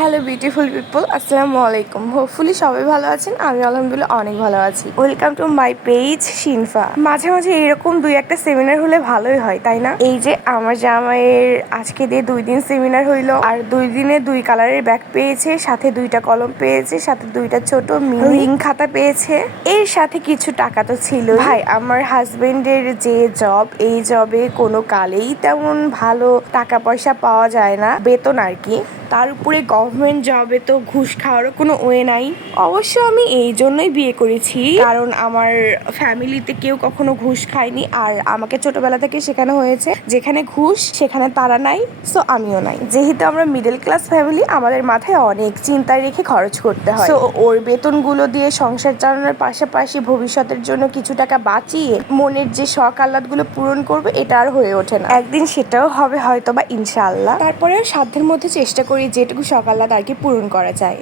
Hello beautiful people আসসালামু আলাইকুম hopefully সবাই ভালো আছেন। আমি আলহামদুলিল্লাহ অনেক ভালো আছি। ওয়েলকাম টু মাই পেজ শিনফা মাঝে মাঝে এরকম দুই একটা সেমিনার হলে ভালোই হয় তাই না? এই যে আমার জামাইয়ের আজকে দিয়ে দুই দিন সেমিনার হইল। আর দুই দিনে দুই কালারের ব্যাগ পেয়েছে সাথে দুইটা কলম পেয়েছে সাথে দুইটা ছোট রিং খাতা পেয়েছে। এর সাথে কিছু টাকা তো ছিল ভাই আমার হাজবেন্ডের যে জব এই জবে কোনো কালেই তেমন ভালো টাকা পয়সা পাওয়া যায় না। বেতন আর কি। তার উপরে গভর্নমেন্ট জবে তো ঘুষ খাওয়ারও কোনো ওয়ে নাই। অবশ্য আমি এই জন্যই বিয়ে করেছি, কারণ আমার ফ্যামিলিতে কেউ কখনো ঘুষ খায়নি। আর আমাকে ছোটবেলা থেকে শেখানো হয়েছে, যেখানে ঘুষ, সেখানে তারা নাই সো আমিও নাই। যেহেতু আমরা মিডল ক্লাস ফ্যামিলি আমাদের মাথায় অনেক চিন্তায় রেখে খরচ করতে হয়। তো ওর বেতনগুলো দিয়ে সংসার চালানোর পাশাপাশি ভবিষ্যতের জন্য কিছু টাকা বাঁচিয়ে মনের যে শখ আহ্লাদগুলো পূরণ করবে, এটা আর হয়ে ওঠে না। একদিন সেটাও হবে হয়তো বা ইনশাআল্লাহ। তারপরে সাধ্যের মধ্যে চেষ্টা করি যেটুকু সকাল আর কি পূরণ করা যায়।